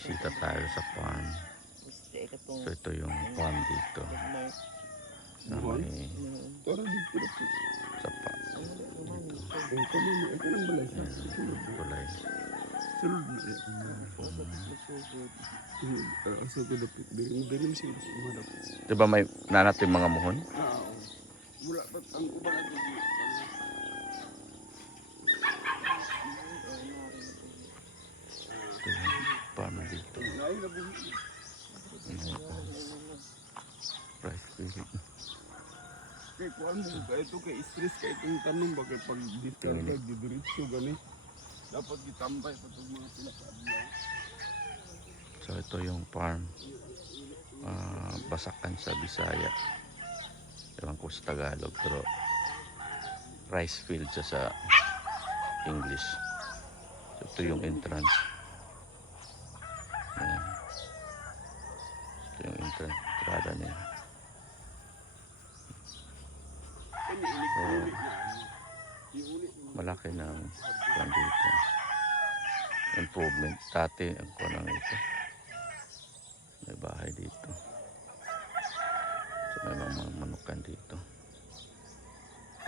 Bisita tayo sa farm. So ito yung farm dito. Na may sapa. Dito. Kulay. Diba may nanat yung mga muhon? Ito yung farm dito. Rice field. Ito kay stress kay itong tanong bakit pag discard di diretso gani dapat gitambay pa itong mga sila sa adlaw. So ito yung farm. Basakan sa Bisaya. Ewan ko sa Tagalog pero rice field siya sa English. So ito yung entrance. Ayan. Ito yung entrance. Entrada niya. So, malaki ng kwan dito. Improvement. Dati ang kwan lang ito. May bahay dito. So may mga manukan dito.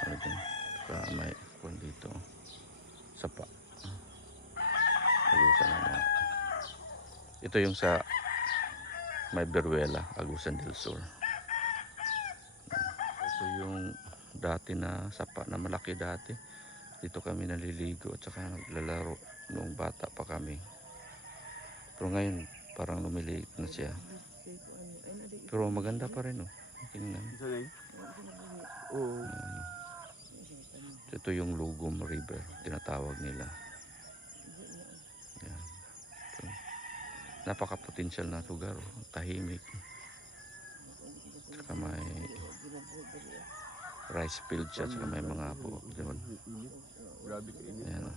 Ano din? Saka may kwan dito. Sapa. Agusan na mga. Ito yung sa may Beruela, Agusan del Sur. Ito yung dati na sapa na malaki dati. Dito kami naliligo at saka naglalaro noong bata pa kami. Pero ngayon parang lumiliit na siya. Pero maganda pa rin, oh. Tingnan. Ito yung Lugom River, tinatawag nila. Yan. So, napaka-potential na lugar, oh. Tahimik. Saka may rice field siya, saka may mga buwak doon. Grabe ka ini. Yan, oh.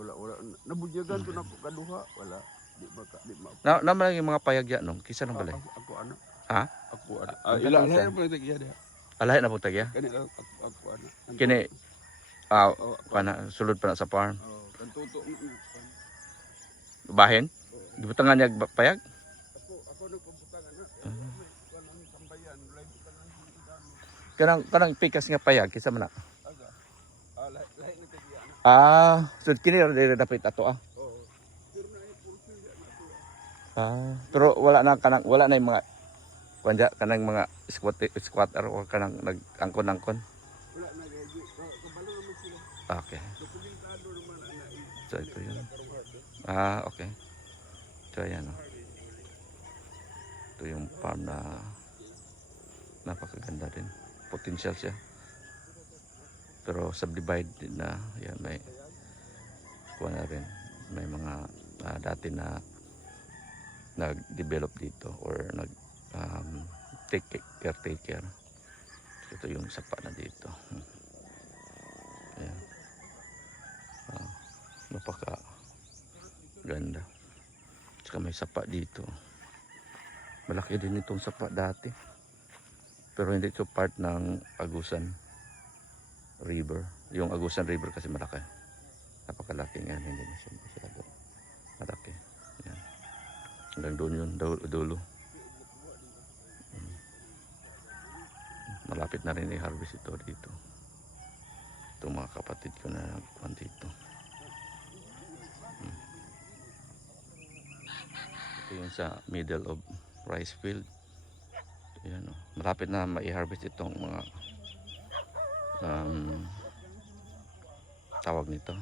Wala. Nabunyagan ko na ko kaduha, wala. Di ma. Naman yung mga payagya nung kisa nang balay. Ako ana. Ha? Ako ana. Ilan Ilahi pa ito kaya dia. Alahi na po tagya. Kani ako ana. Kini kana sulod pa na sa farm. Oh, kantuto. Bahin? Gibutangan niya payag? Ako nagpabutang ana. Kanang tambayan, live kanang Kanang pikas nga payag kisa man na. aga. Lahi na kaya ana. So kini ra dapat ato ah. Oo. Pero na ay fulfill ya na to. Pero wala na yung mga kanja kanang mga squatter o kanang nag-angkon-angkon. Wala na gaji. Kabalo naman sila. Okay. Dokumentado naman ana. So ito yun. Okay. So ayan, oh. Ito yung farm na napakaganda din. Potential siya. Pero subdivided na. Yan, may kuha na rin. May mga dati na nag-develop dito or caretaker. Ito yung sapa na dito. Ayan. Napaka ganda. Tsaka may sapa dito. Malaki din itong sapa dati. Pero hindi ito part ng Agusan River. Yung Agusan River kasi malaki. Napakalaki nga. Hindi na siya masyado malaki. Yan. Hanggang doon yun. Dulo. Malapit na rin i-harvest ito dito. Itong mga kapatid ko na nagkuhan dito. Ito yung sa middle of rice field. Ayan, oh. Malapit na ma-harvest itong mga tawag nito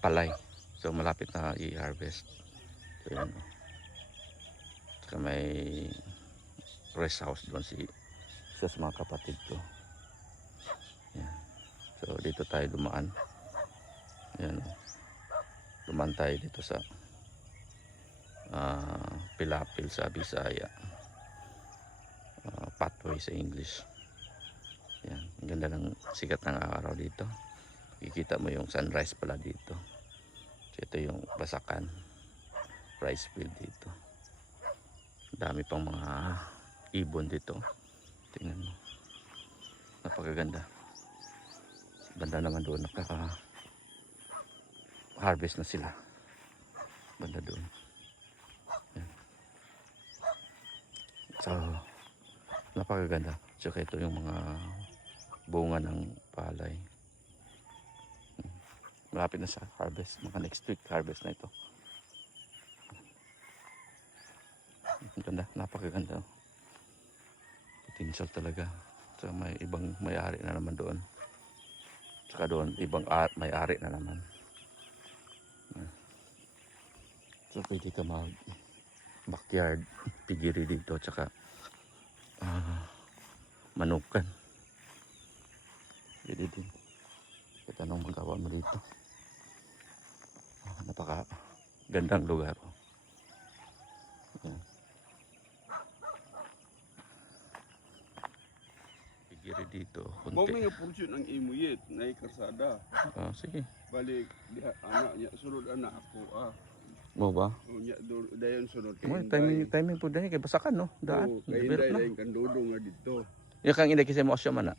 palay. So malapit na i-harvest. So ayan, oh. Saka may rest house doon isa sa mga kapatid ko. Ayan. So dito tayo dumaan. Ayan, oh. Dumaan tayo dito sa Pilapil sa Bisaya, pathway sa English. Yan, ang ganda ng sikat ng araw dito. Kikita mo yung sunrise pala dito. So ito yung Basakan rice field dito. Dami pang mga ibon dito. Tingnan mo, napakaganda. Banda naman doon harvest na sila. Banda doon. Yan. So, napakaganda. Tsaka ito yung mga bunga ng palay. Malapit na sa harvest. Mga next week harvest na ito. Ang ganda, napakaganda. Potential talaga. So, may ibang may-ari na naman doon. Tsaka doon, ibang may-ari na naman. So, pwede ka mag-backyard pigiri dito. Tsaka manukan. Pwede din. Kahit anong magawa mo dito. Napaka gandang lugar. Ayan. Pigiri dito. Mo Kunti. may nga portion ang imuyit na karsada. Sige. Balik diha anak niya sunod anak ako Mo ba? Unya dayon sunod Mo timing po dahil kay basakan no. Daan. kay Develop inday na. dayon kandodo nga dito. Ya kang inday kasi mo asya man na.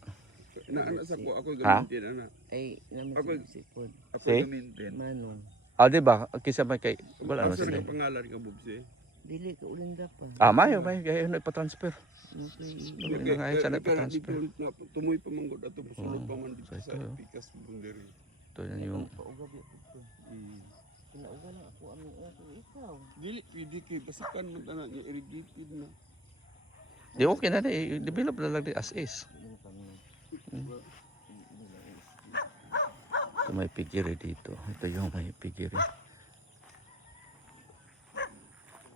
Na anak sa ko ako Ha? gamitin anak. Ay, namin Ako- sipod. Ako Si? gamitin. Manong. Di ba? Kisa may kay wala naman Asa sila. ka pangalan ka Bubsi? Dili ka ulinda pa. Mayo kaya na ipa-transfer. Okay. Wala na kaya siya na ipa-transfer. Tumoy pa man gud ato sunod pa man dito sa sa ito, Pikas Boundary. Ito na yung Paugabi ako. Pinauga lang ako aming ako ikaw. Dili pwede kay basikan man tanan niya irrigated na. di okay na develop na lang di as is. Yung kami. Ito may pigiri dito. Ito yung may pigiri.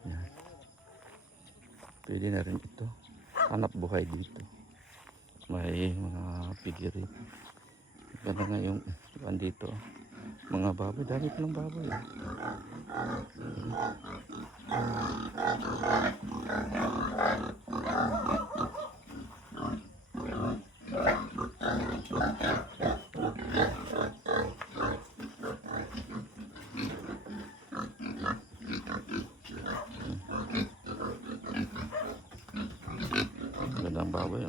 Yan. Pwede na rin ito. Hanap buhay dito. May mga pigiri. Ganda nga yung dito. Mga baboy. Dami pa ng baboy. Ganda ang baboy.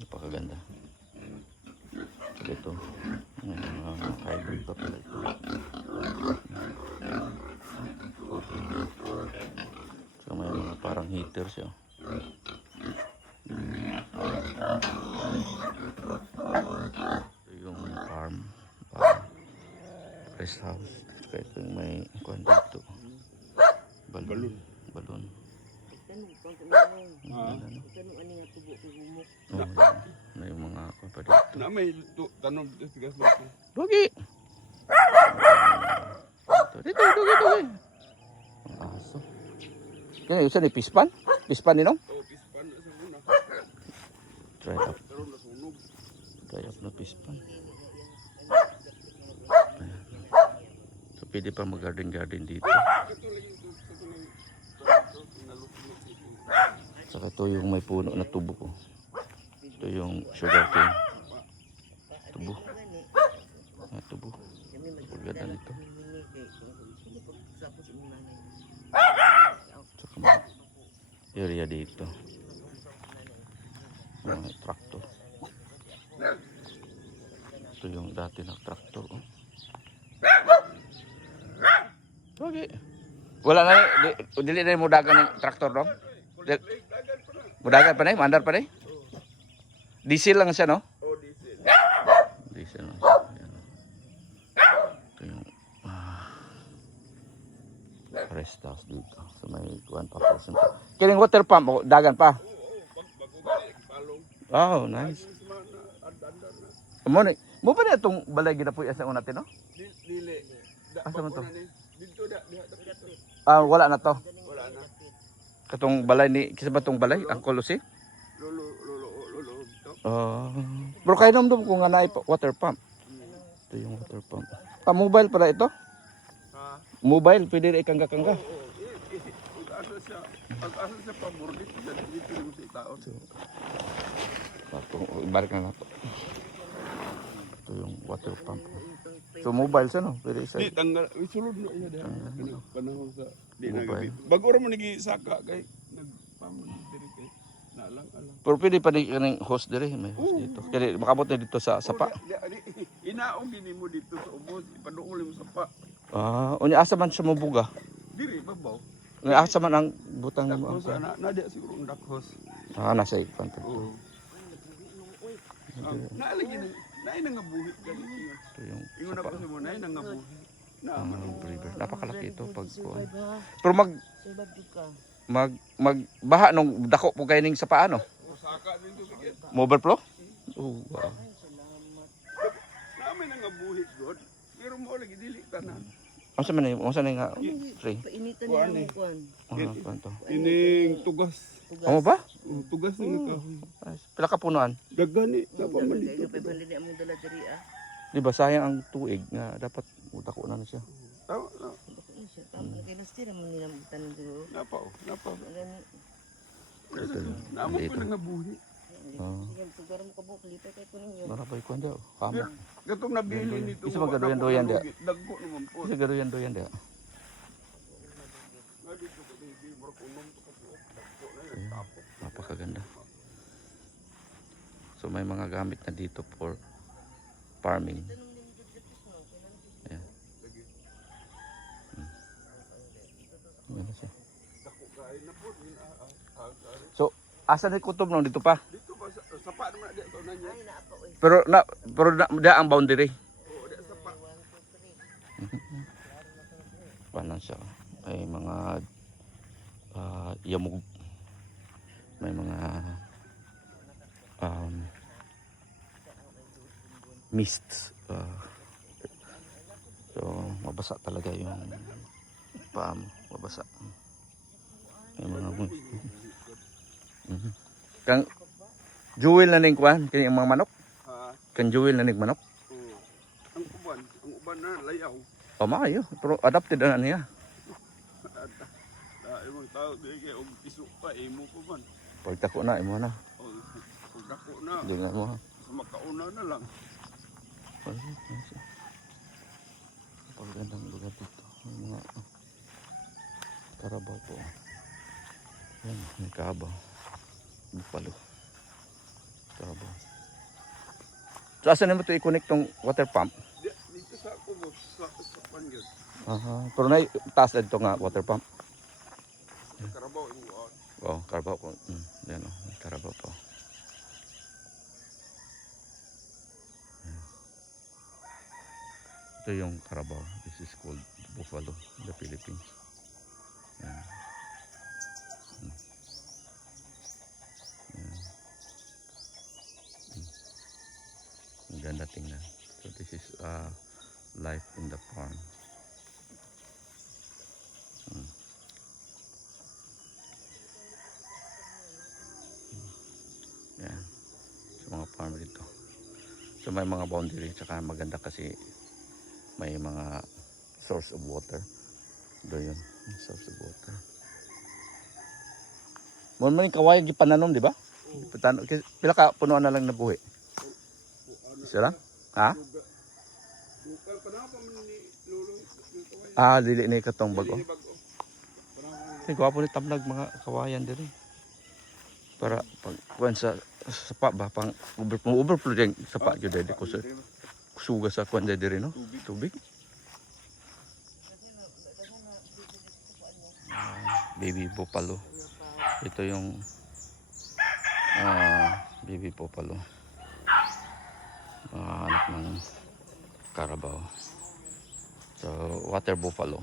Napakaganda. Ito. May mga hybrid pa pala ito. So may mga parang heater siya. Ito yung farm. Rest house. Saka ito yung may kuhan dito. Balon. Balon. Tanong pang tanong. Ganda, no? Tanong ani nga tubo kay humok. Oh, yan. Na yung mga kuhan pa dito. Na may tanom sa Pikas Boundary. Dogi! Dito, dogi. Ang aso. Kaya yung saan pispan? Pispan ninong? Oh, pispan na sa muna. Try up. Pero nasunog. Try up na pispan. Ayan. So pwede pa mag-garden dito. Ito lang yung nalukot ito. Saka ito yung may puno na tubo ko. Ito yung sugar cane. Tubo. Tubo. Kami Paganda nito. maghihingi kay sino pa sapos imong nanay. Saka mga area dito. Mga traktor. Ito yung dati na traktor. Oh. Okay. Wala na dili na mo dagan ng traktor no? Mudagan pa na, mandar pa na. Diesel lang siya no? Oh, diesel. Diesel lang siya. Ayan. Ito yung rest house dito. So may kuhan pa po. Kining water pump, oh, dagan pa. Bago gali palong. Oh, nice. Mo pa na itong balay ginapuy asa una natin no? Dili. Asa man to? Dito da diha Wala na to. wala na. Katong balay ni kisa ba tong balay ang Colosi? Lolo to. Pero kay nam kung nga naay water pump. Ito yung water pump. Mobile pala ito? Ha. Mobile pwede rin ikangga-kangga. Pag-asa siya pabordit dito yung sa tao. Ibalik na nato. Ito yung water pump. So mobile siya no? Pwede isa. Di tanggal, sulod na iya diha. Panahon sa di na Mobile. gabi. Bago ra mo nagi saka kay nagpamon diri kay alang. Pero pwede pa ni kaning host dire, may host dito. Kaya makabot na dito sa sapa. Inaong gini mo dito sa ubos, ipaduol mo sa pa. Ah, unya asa man siya mabuga. Diri babaw. Unya asa man ang butang mo Dakhos ana na dia siguro ang dakhos. Ah, nasa ikpan to. Oo. Naalagi na, naay na nga buhit gani ingon. Ito yung Ingon na sapa. po si mo, naay na nga buhit. Na man. River. Napakalaki ito pag kuwan. Survive ha. Pero Survive jud ka. magbaha nung dako po kayo ning sa paano? Saka din to bigyan. Overflow? Oh, wow. Ay, salamat. Naamay na nga buhit god. Pero mo lagi dili tanan. Asa man yung nga free. Painitan Kuan niya eh. mo kuan. Kwanto. Ining tugas. Tugas. Amo ba? Tugas ni kahoy. Pila ka punuan? Dagani Oh, dapat man dagdag dito. kayo 500 ni among dala diri ah. Di ba sayang ang tuig nga dapat dako na siya. Tama na. Dako na siya. Tama na kay last year mo nilang tanan dito. Napa. Gani. Ito yun. Naamo Dito. ko na nga buhit. Sige, tugar mo kabuk lipay kay ko ninyo. Narapay ko daw. Kamo. Pero gatong nabili nito. Isa magaduyan-duyan dia. Dagko naman po. Kasi garuyan do yan dia. Nga dito ko di murag unom to kasi dagko na yung tapo. Napakaganda. So may mga gamit na dito for farming. Ayan. Ayan na siya. Dako kain na po. So, asa ni kutob nung dito pa? Dito ba sapa naman dia to na niya. Ay naa pa oy. Pero da ang boundary. Oo, dia sapa. 1 2 3. Paano siya? May mga yamog. May mga mists. So, mabasa talaga yung paa mo. Mabasa. May mga Kang jewel na ning kuan, kini ang mga manok. Ha. Kang jewel na ning manok. Oo. Ang uban na layaw. O maayo, pero adapted na niya. Imong tao di kay og isu pa imo ko man. Pagtako na imo na. O pag dako na, Hindi na mo. sa makauna na lang. Pagandang lugar dito. May mga karabaw po. Yan, may kabaw. Bupalo. Karabaw. So asan naman ito i-connect tong water pump? Dito sa ako mo sa pangyod. Aha. Pero na taas na dito nga water pump. Karabaw imo out. Oh, karabaw po. Yan o, may karabaw po. Yan. Ito yung karabaw. This is called buffalo in the Philippines. Yan. Ang ganda tingnan. So this is life in the farm. Yan. Sa mga farm dito. So may mga boundary. Tsaka maganda kasi may mga source of water. Doon yun. Source of water. Mo man kawayan yung pananom, di ba? Pila ka punuan na lang nabuhi. Isa lang? Ha? Bukal pa na pa man ni lulong dito ay. Ah, dili ni katong bago. Bago. Ay, gwapo ni tamlag mga kawayan diri. Para pag kuan sa sapa ba pang overflow din sapa jud diri ko sa suga sa kuan diri no. Tubig. Baby buffalo. Ito yung baby buffalo. Anak ng Carabao. So, water buffalo.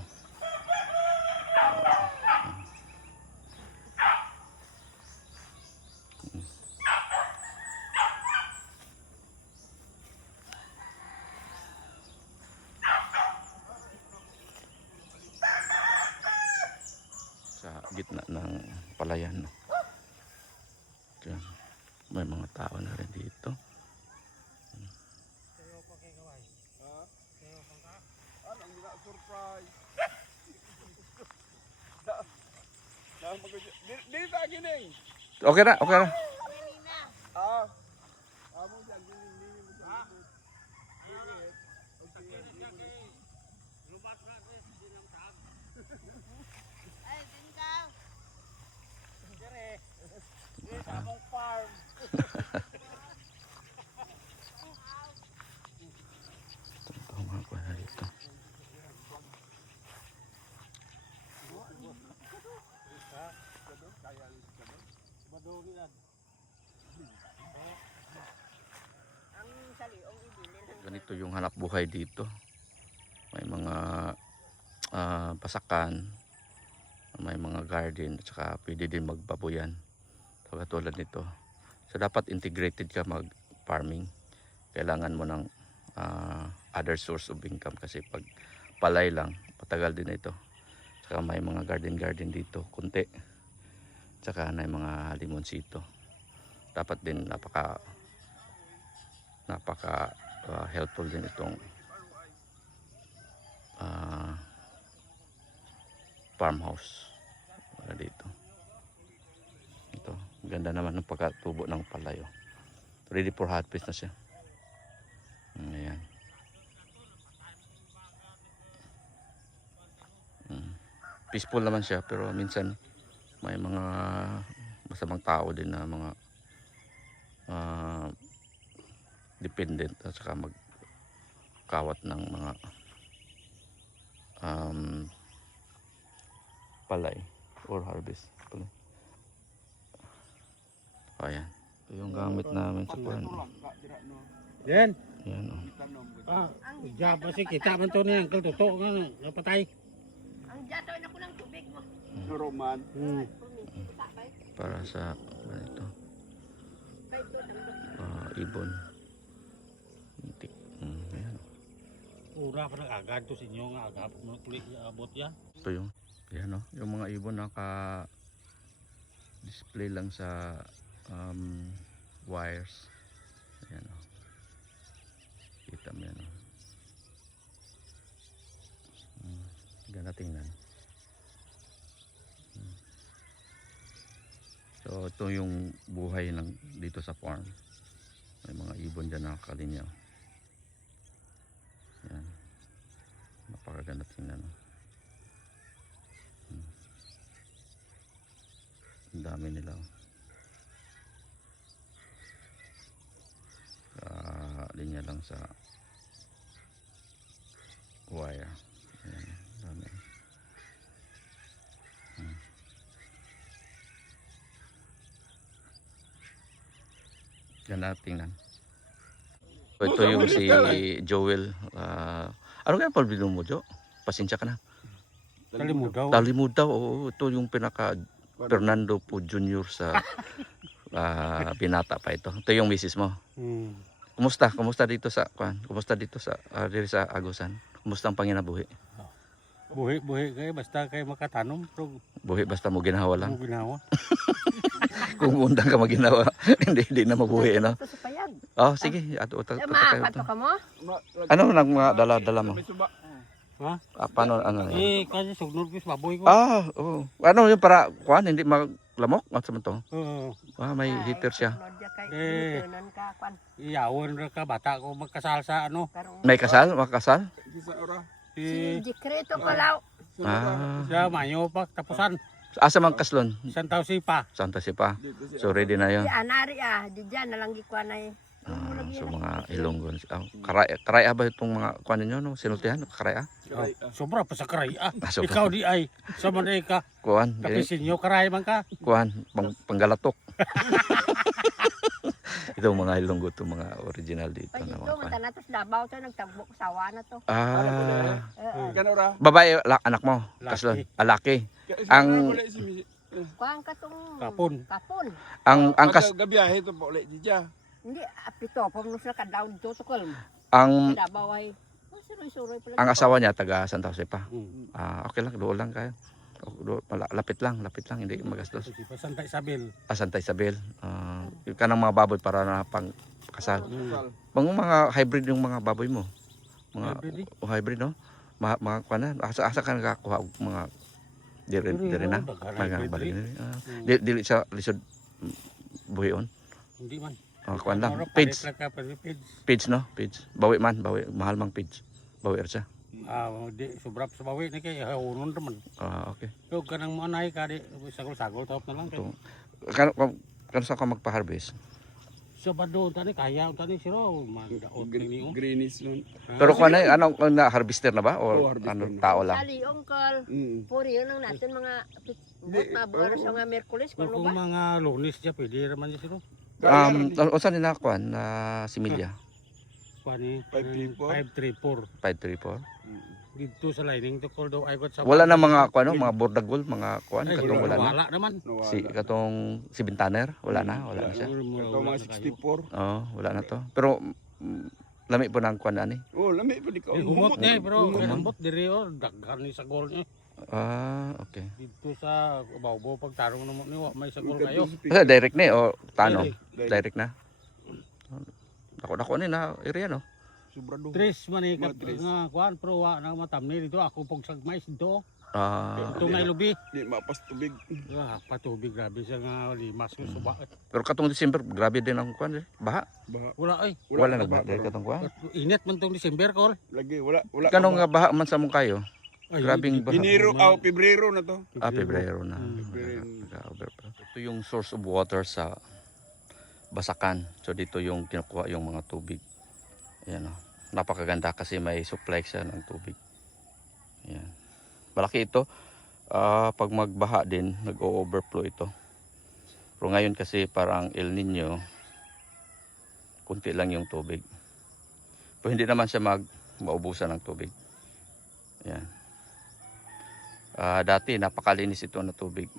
Sa gitna ng palayan. Diyan. May mga tao na rin dito. Anong gina surprise. Di ta gining. Okay na, okay na. Ah. Amo diyan gining mo sa. Ay, din ka. Ang saliong ibilin. Ganito yung hanap buhay dito. May mga pasakan, may mga garden, at saka pwede din magbaboyan. So katulad nito. So dapat integrated ka mag-farming. Kailangan mo ng other source of income kasi pag palay lang, patagal din ito. Saka may mga garden dito, kunti. Saka may mga limonsito. Dapat din napaka helpful din itong farmhouse. Wala dito. Ito, ganda naman ng pagkatubo ng palayo. Ready for harvest na siya. Ayan. Peaceful naman siya pero minsan may mga masamang tao din na mga dependent at saka magkawat ng mga palay or harvest. Ayan. Ito yung gamit namin sa kuwan. Yan. Ayan o. Diyan kasi kita man to niya, angkal totoo nga napatay. Ang jatoy na ko ng tubig mo. Roman. Para sa ito. Ibon. Intik. Ayan. Ura pa nag-agad to sa inyo nga agap mo kulit abot yan. Ito yung ayan o. Yung mga ibon naka display lang sa wires. Ayan o. Kita mo yan o. Ganda tingnan. So ito yung buhay ng dito sa farm. May mga ibon dyan nakakalinyaw. Yan. Napakaganda tingnan. Ang dami nila. Linya lang sa wire. Ayan, dami. Ganda tingnan. So, ito yung si Joel. Ano kaya palbilo mo, Jo? Pasensya ka na. Kalimudaw. Talimudaw. Oo, ito yung pinaka Fernando po Jr. sa binata pa ito. Ito yung misis mo. Kumusta? Kumusta dito sa Kumusta dito sa dito sa Agusan? Kumusta ang panginabuhi? Buhi kay basta kay makatanom pero Buhi basta mo ginawa lang. mo ginawa. Kung undang ka maginawa, hindi na mabuhi, no? Ito sa payag. Oh, sige. Ato Maapato ka mo? Ano nang mga dala-dala mo? Ha? Paano ano? Kasi sugnod ko sa baboy ko. Oo. Ano yung para kuan hindi maglamok at sa to? Oo. May heater siya. Iyawan ra ka bata ko magkasal sa ano. May kasal, makakasal? Si Dikreto Kalaw. Siya mayo pa tapusan. Asa man kaslon? Isang taon si pa. Santa si pa. So ready na 'yon. Di anari di dyan nalang gikuan ay. So mga Ilonggon. Karay ba itong mga kuan ninyo no? Sinultihan karay? Sobra pa sa karay. Sobra. Ikaw di ay sa man ay ka. Kuan. Kapisin nyo karay man ka. Kuan panggalatok. Ito mga Ilonggo to mga original dito Pag na ito mga kuan. matanatos Davao to nagtagbo ko sawa na to. Kanora. Babae anak mo, kaslon, laki. Ang Kuan ka tong Kapon. Kapon. ang gabiyahe to po ulit dija. Hindi apito pamnos na kadaw dito to kolm. ang Davao ay suroy-suroy pala. ang asawa niya taga Santa Jose pa. Hmm. Okay lang, doon lang kayo. Lapit lang, hindi magastos. Si pa Santa Isabel. Santa Isabel. Yung kanang mga baboy para na pang kasal. Mga hybrid yung mga baboy mo. Mga hybrid no? Mga kuan asa ka nakakuha og mga dire na. Mga balik dili sa lisod buhion. Hindi man. Kuan lang. Page no? Page. Bawi mahal mang page. Bawi siya. Di sobrap sa bawi ni kay unon naman. Okay. Yo kanang manay ka di sagol-sagol top na lang. Kano sa ka magpa-harvest? Sa bado tani kaya tani siro mandaot ni o. Greenish nun. Pero kung ano na harvester na ba Oo, o harvester ano na. tao lang? Sali, ungkol. Mm. Puri yun ang natin mga bot na buwan sa mga Merkulis. Kung Kung ba? mga lunes siya pwede raman niya siro. Unsa ni nakuan na similya? Pani 534. 534. 534. Dito sa lining to call daw ay got sa. Wala na mga kuan mga bordagol, mga kuan Ay, katong wala na. wala naman. Si katong si Bintaner, wala na siya. Ito mga 64. Oo, wala na to. Pero lami po nang kuan ani. Oh, lami pa di ka. Humot eh, pero Humot. humot dire o daghan ni sa gol niya. Okay. Dito sa Bawbo pagtarong namo ni wa may sa gol kayo. Kasi direct ni o tano? Direct. Direct na. Dako ni na area no. Sobrado. Tres man Mga tres. nga kuan pero wa na matamni dito ako pag sagmais dito. Ah, Ito nga lubi. Di mapas tubig. Patubig grabe siya nga limas ko suba. pero katong December grabe din ang kuan baha. Baha. Wala ay. Wala nagbaha dahil katong kuan. Init man tong December kol. Lagi wala. Kanong nga baha man sa mong kayo? Ay, Grabing baha. Enero, Pebrero na to. Pebrero na. Pebrero. Ito yung source of water sa Basakan. So dito yung kinukuha yung mga tubig. Ayan o. Napakaganda kasi may supply siya ng tubig. Ayan. Malaki ito. Pag magbaha din, nag-o-overflow ito. Pero ngayon kasi parang El Nino, kunti lang yung tubig. Pero hindi naman siya maubusan ng tubig. Ayan. Dati napakalinis ito na tubig.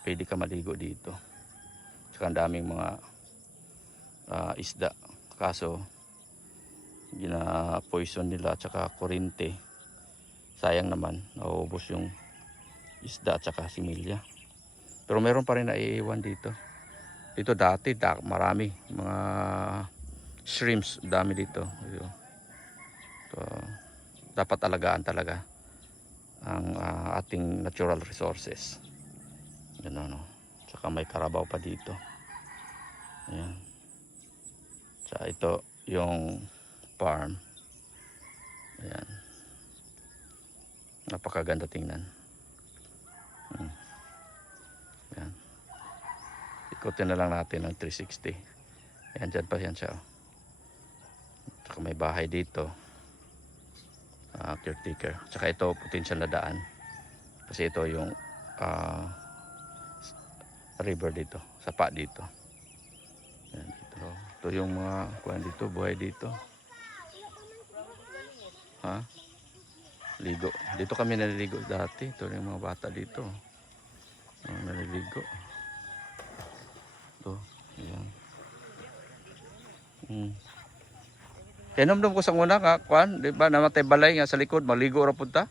Pwede ka maligo dito. Tsaka ang daming mga isda. Kaso gina-poison nila tsaka kurente. Sayang naman, nauubos yung isda tsaka similya. Pero meron pa rin naiiwan dito. Dito dati marami mga shrimps, dami dito. So, dapat alagaan talaga ang ating natural resources. Yan no. Tsaka may karabaw pa dito. Ayan. Tsaka ito yung farm. Ayan. Napakaganda tingnan. Ayan. Ikutin na lang natin ng 360. Ayan, dyan pa yan siya. Tsaka may bahay dito. Caretaker. Tsaka ito potential na daan. Kasi ito yung river dito. Sapa dito. Ayan, dito. Ito yung mga kuwan dito. Buhay dito. Ligo. Dito kami naliligo dati. Ito yung mga bata dito. Naliligo. Ito. Ayan. Kaya namdam ko sa una nga, kuan, di ba, namatay balay nga sa likod, maligo ra punta.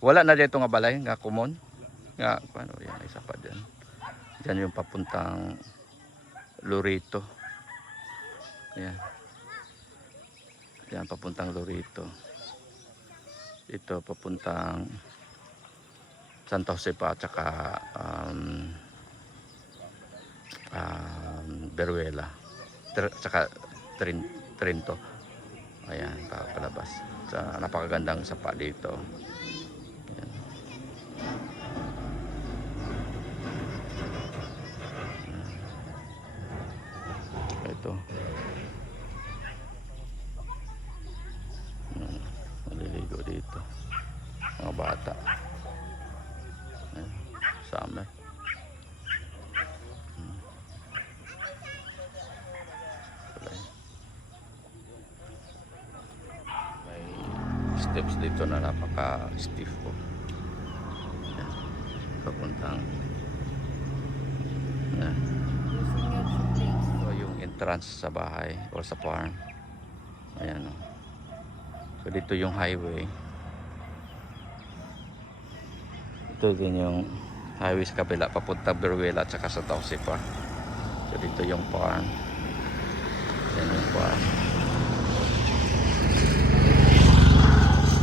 Wala na dito nga balay, nga kumon. Nga, kuan, yan, isa pa dyan. Dyan yung papuntang Lorito. Ayan. Yan, papuntang Lorito. Ito, papuntang Santa Jose pa, tsaka Beruela. Tsaka Trinto. Ayan, palabas. Napakagandang sapa dito. Ayan. Ito. Maliligo dito. Mga bata. Ayan. Summer. Steps dito na napaka-stiff po. Ayan. Papuntang yan. Ito yung entrance sa bahay o sa farm. Ayan o. So dito yung highway. Ito din yung highway sa kabila papunta Beruela at saka sa Tausi pa. So dito yung farm. Ayan yung farm.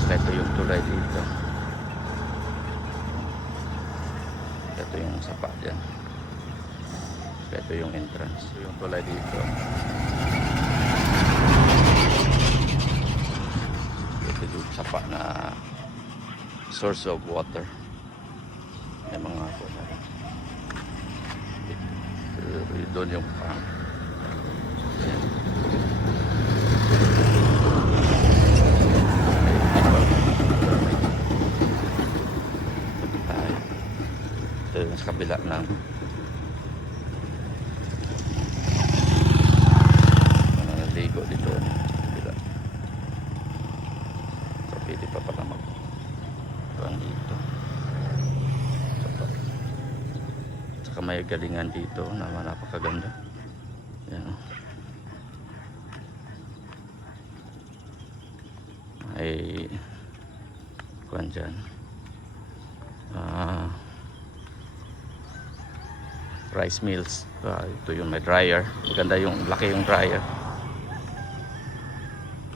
Ito yung tulay dito. Ito yung sapa dyan. Ito yung entrance. Ito yung tulay dito. Ito yung sapa na source of water. May mga Doon yung farm. Yan. Ay, ito yung sa kabila ng ligo dito sa kabila. So pwede pa pala mag dito. Saka may galingan dito na napakaganda. Yan. May kuwan dyan. Rice mills. Ito yung may dryer. Maganda yung laki yung dryer.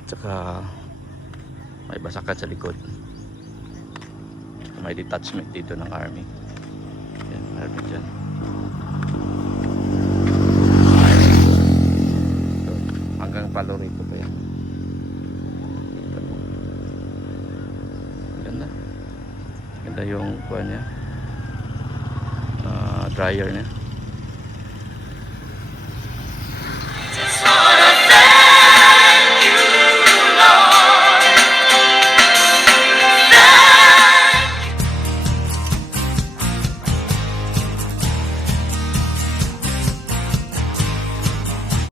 Tsaka may basakan sa likod. Tsaka may detachment dito ng army. Yan, meron dyan. Ito, hanggang palo rito pa yan. Ganda. Ganda yung kuha niya. Dryer niya.